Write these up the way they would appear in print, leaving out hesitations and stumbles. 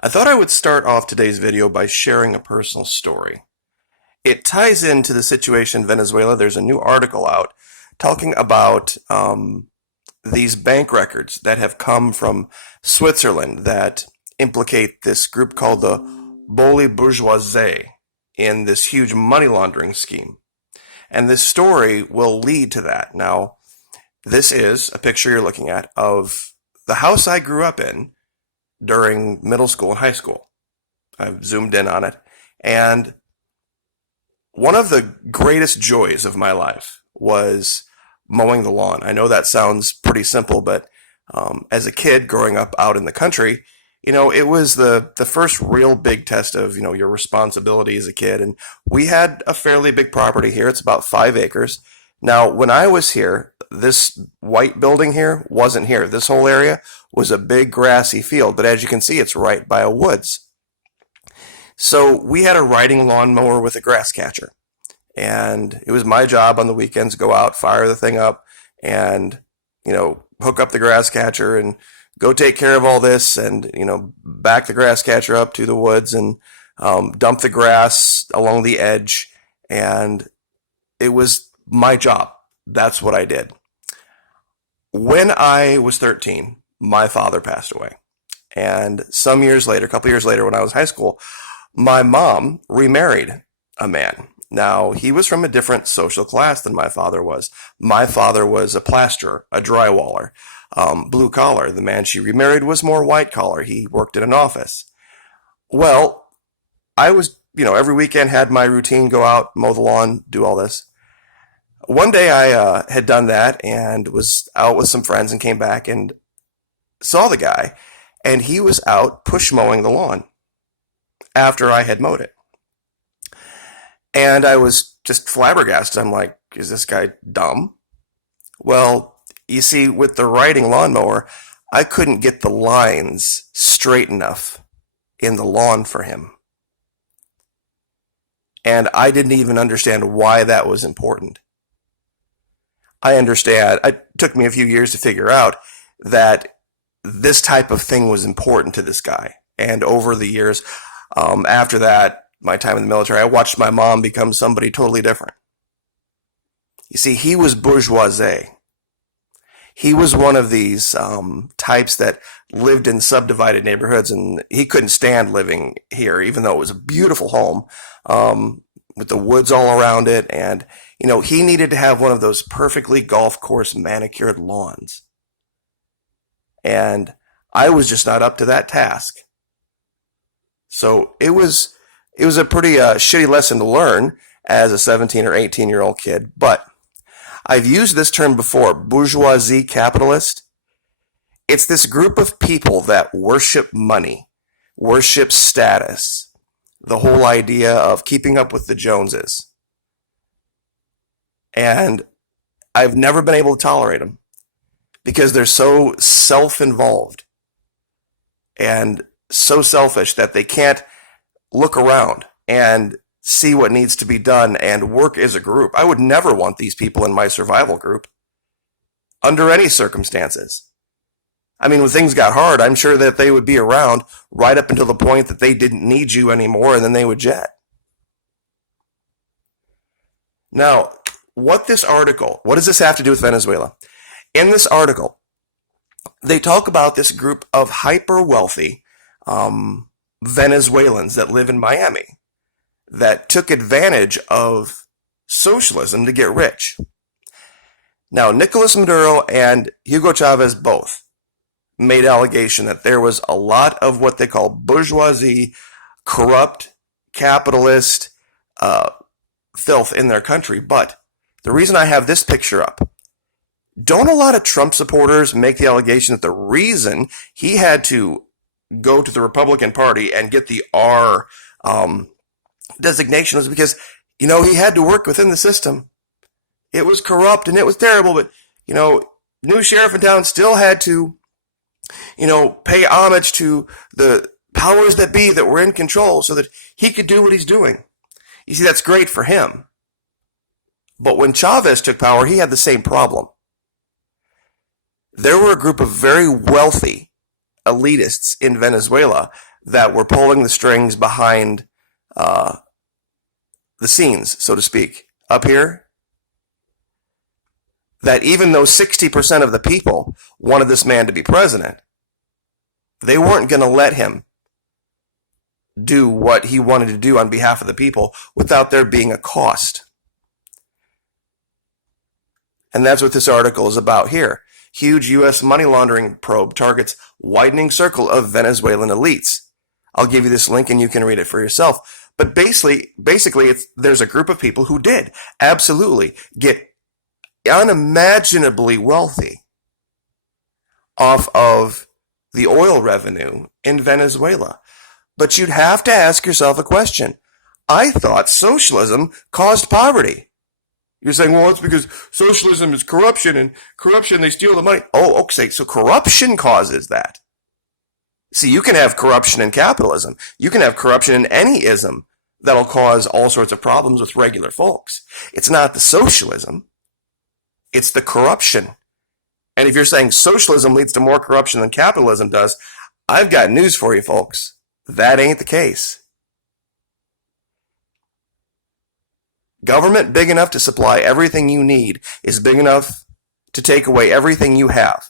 I thought I would start off today's video by sharing a personal story. It ties into the situation in Venezuela. There's a new article out talking about these bank records that have come from Switzerland that implicate this group called the Boli Bourgeoisie in this huge money laundering scheme. And this story will lead to that. Now, this is a picture you're looking at of the house I grew up in during middle school and high school. I've zoomed in on it. And one of the greatest joys of my life was mowing the lawn. I know that sounds pretty simple, but as a kid growing up out in the country, it was the first real big test of, your responsibility as a kid. And we had a fairly big property here. It's about 5 acres. Now, when I was here, this white building here wasn't here. This whole area was a big grassy field, but as you can see, it's right by a woods. So we had a riding lawnmower with a grass catcher. And it was my job on the weekends to go out, fire the thing up, and, hook up the grass catcher and go take care of all this and, back the grass catcher up to the woods and dump the grass along the edge. And it was my job. That's what I did. When I was 13, my father passed away. And some years later, a couple years later, when I was in high school, my mom remarried a man. Now, he was from a different social class than my father was. My father was a plasterer, a drywaller, blue collar. The man she remarried was more white collar. He worked in an office. Well, I was, every weekend had my routine, go out, mow the lawn, do all this. One day I had done that and was out with some friends and came back and saw the guy, and he was out push mowing the lawn after I had mowed it. And I was just flabbergasted. I'm like, is this guy dumb? Well, you see, with the riding lawnmower, I couldn't get the lines straight enough in the lawn for him. And I didn't even understand why that was important. I understand. It took me a few years to figure out that this type of thing was important to this guy. And over the years, after that, my time in the military, I watched my mom become somebody totally different. You see, he was bourgeoisie. He was one of these types that lived in subdivided neighborhoods, and he couldn't stand living here, even though it was a beautiful home with the woods all around it. And, he needed to have one of those perfectly golf course manicured lawns. And I was just not up to that task. So it was a pretty shitty lesson to learn as a 17 or 18-year-old kid. But I've used this term before, bourgeoisie capitalist. It's this group of people that worship money, worship status, the whole idea of keeping up with the Joneses. And I've never been able to tolerate them because they're so self-involved and so selfish that they can't look around and see what needs to be done and work as a group. I would never want these people in my survival group under any circumstances. I mean, when things got hard, I'm sure that they would be around right up until the point that they didn't need you anymore, and then they would jet. Now, what does this have to do with Venezuela? In this article, they talk about this group of hyper-wealthy Venezuelans that live in Miami that took advantage of socialism to get rich. Now, Nicolas Maduro and Hugo Chavez both made allegation that there was a lot of what they call bourgeoisie, corrupt, capitalist filth in their country. But the reason I have this picture up, don't a lot of Trump supporters make the allegation that the reason he had to go to the Republican Party and get the R designation was because, he had to work within the system. It was corrupt and it was terrible, but, new sheriff in town still had to, pay homage to the powers that be that were in control so that he could do what he's doing. You see, that's great for him. But when Chavez took power, he had the same problem. There were a group of very wealthy elitists in Venezuela that were pulling the strings behind the scenes, so to speak, up here, that even though 60% of the people wanted this man to be president, they weren't going to let him do what he wanted to do on behalf of the people without there being a cost. And that's what this article is about here. Huge U.S. money laundering probe targets widening circle of Venezuelan elites. I'll give you this link and you can read it for yourself. But basically, there's a group of people who did absolutely get unimaginably wealthy off of the oil revenue in Venezuela. But you'd have to ask yourself a question. I thought socialism caused poverty. You're saying, well, it's because socialism is corruption, and corruption, they steal the money. Oh, okay, so corruption causes that. See, you can have corruption in capitalism. You can have corruption in any ism that'll cause all sorts of problems with regular folks. It's not the socialism. It's the corruption. And if you're saying socialism leads to more corruption than capitalism does, I've got news for you, folks. That ain't the case. Government big enough to supply everything you need is big enough to take away everything you have.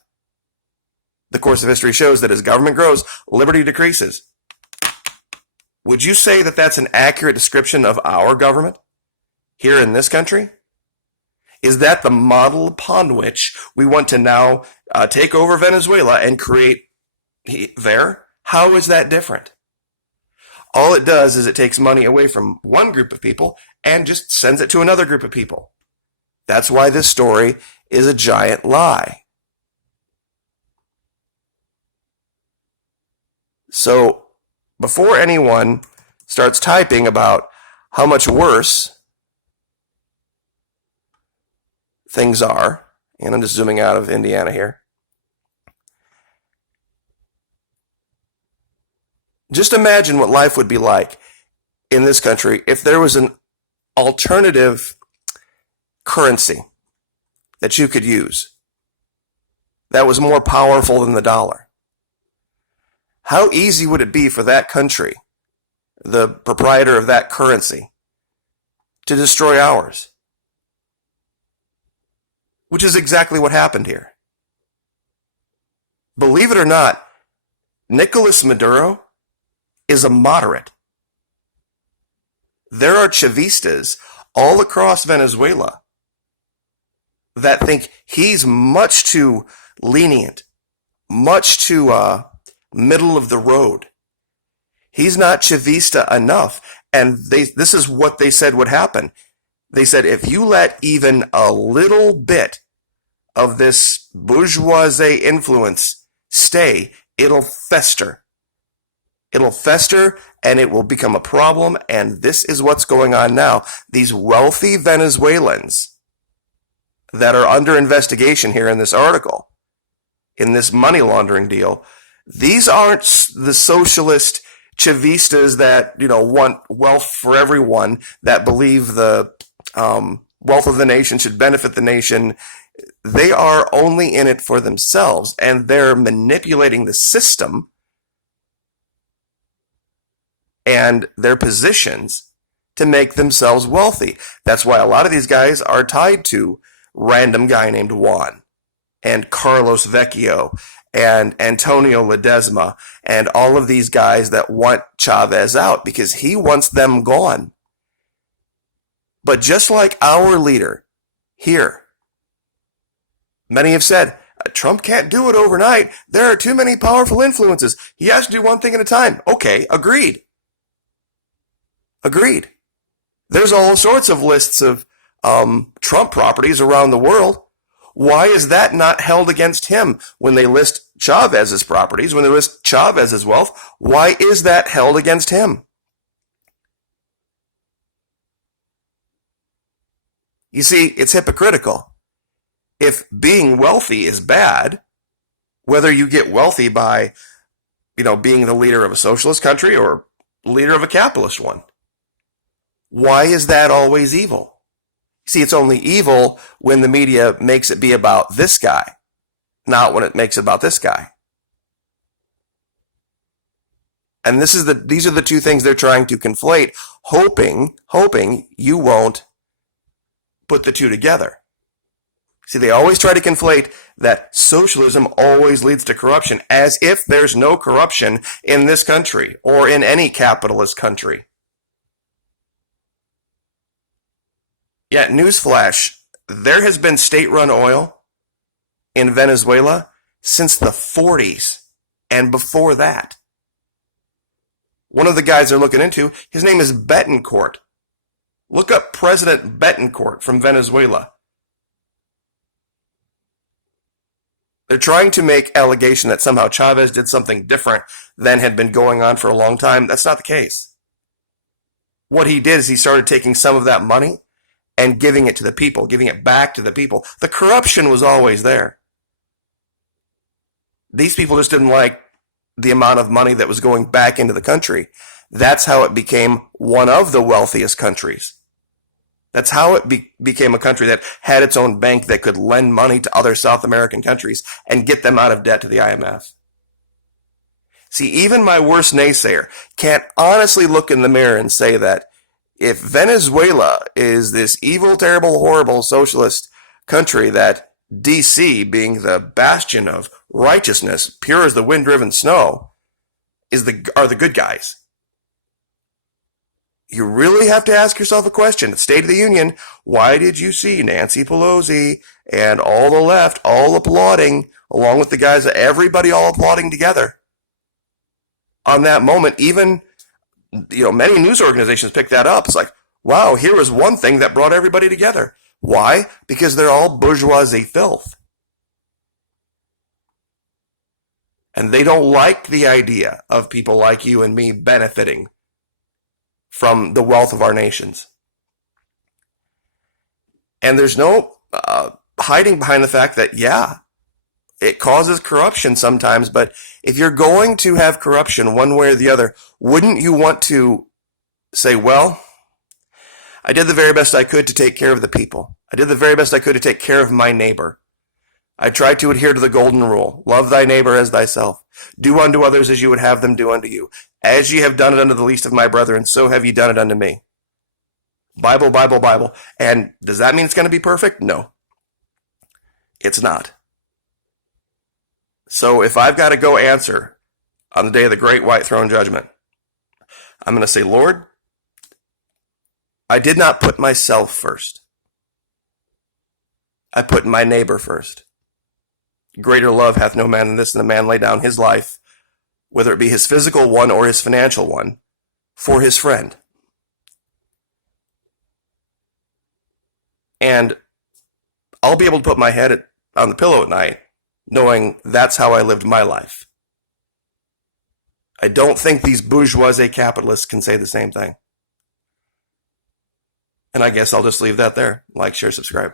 The course of history shows that as government grows, liberty decreases. Would you say that that's an accurate description of our government here in this country? Is that the model upon which we want to now take over Venezuela and create there? How is that different? All it does is it takes money away from one group of people and just sends it to another group of people. That's why this story is a giant lie. So, before anyone starts typing about how much worse things are, and I'm just zooming out of Indiana here, just imagine what life would be like in this country if there was an alternative currency that you could use that was more powerful than the dollar. How easy would it be for that country, the proprietor of that currency, to destroy ours? Which is exactly what happened here. Believe it or not, Nicolas Maduro is a moderate. There are Chavistas all across Venezuela that think he's much too lenient, much too middle of the road. He's not Chavista enough. And this is what they said would happen. They said, if you let even a little bit of this bourgeoisie influence stay, it'll fester. It'll fester and it will become a problem. And this is what's going on now. These wealthy Venezuelans that are under investigation here in this article, in this money laundering deal, these aren't the socialist Chavistas that, want wealth for everyone, that believe the wealth of the nation should benefit the nation. They are only in it for themselves, and they're manipulating the system and their positions to make themselves wealthy. That's why a lot of these guys are tied to random guy named Juan and Carlos Vecchio and Antonio Ledesma and all of these guys that want Chavez out because he wants them gone. But just like our leader here, many have said, Trump can't do it overnight. There are too many powerful influences. He has to do one thing at a time. Okay, agreed. Agreed. There's all sorts of lists of Trump properties around the world. Why is that not held against him when they list Chavez's properties, when they list Chavez's wealth? Why is that held against him? You see, it's hypocritical. If being wealthy is bad, whether you get wealthy by, being the leader of a socialist country or leader of a capitalist one, why is that always evil? See, it's only evil when the media makes it be about this guy, not when it makes it about this guy. And these are the two things they're trying to conflate, hoping you won't put the two together. See, they always try to conflate that socialism always leads to corruption, as if there's no corruption in this country or in any capitalist country. Yeah, newsflash, there has been state-run oil in Venezuela since the 40s and before that. One of the guys they're looking into, his name is Betancourt. Look up President Betancourt from Venezuela. They're trying to make allegation that somehow Chavez did something different than had been going on for a long time. That's not the case. What he did is he started taking some of that money and giving it to the people, giving it back to the people. The corruption was always there. These people just didn't like the amount of money that was going back into the country. That's how it became one of the wealthiest countries. That's how it became a country that had its own bank that could lend money to other South American countries and get them out of debt to the IMF. See, even my worst naysayer can't honestly look in the mirror and say that if Venezuela is this evil, terrible, horrible socialist country that DC, being the bastion of righteousness, pure as the wind-driven snow, are the good guys. You really have to ask yourself a question. State of the Union, why did you see Nancy Pelosi and all the left all applauding, along with the guys, everybody all applauding together? On that moment, even many news organizations pick that up. It's like, wow, here was one thing that brought everybody together. Why? Because they're all bourgeoisie filth. And they don't like the idea of people like you and me benefiting from the wealth of our nations. And there's no hiding behind the fact that, yeah, it causes corruption sometimes, but if you're going to have corruption one way or the other, wouldn't you want to say, well, I did the very best I could to take care of the people. I did the very best I could to take care of my neighbor. I tried to adhere to the golden rule. Love thy neighbor as thyself. Do unto others as you would have them do unto you. As ye have done it unto the least of my brethren, so have ye done it unto me. Bible, Bible, Bible. And does that mean it's going to be perfect? No. It's not. So if I've got to go answer on the day of the great white throne judgment, I'm going to say, Lord, I did not put myself first. I put my neighbor first. Greater love hath no man than this, and a man lay down his life, whether it be his physical one or his financial one, for his friend. And I'll be able to put my head on the pillow at night knowing that's how I lived my life. I don't think these bourgeoisie capitalists can say the same thing. And I guess I'll just leave that there. Like, share, subscribe.